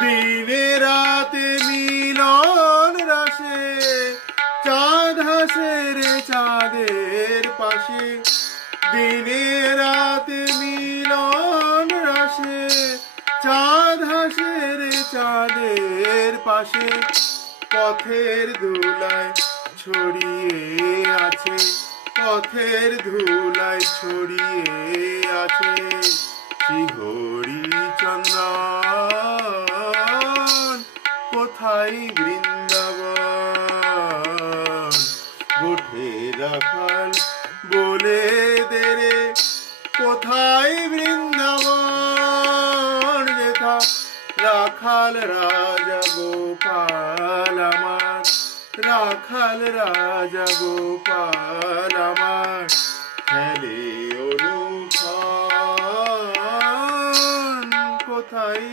দিনে রাতে মিলন রাশে চাঁদ হাসে রে চাঁদের পাশে। দিনে রাতে মিলন রাশে চাঁদ হাসে রে চাঁদের পাশে। পথের ধুলায় ছড়িয়ে আছে, পথের ধুলায় ছড়িয়ে আছে শিহরি চন্দন। কোথায় বৃন্দাবন? গোঠে রাখাল বলে দে রে, কোথায় বৃন্দাবন? যেথা রাখাল রাজা গোপাল আমার, রাখাল রাজা গোপাল আমার খেলে অনুক্ষণ। কোথায়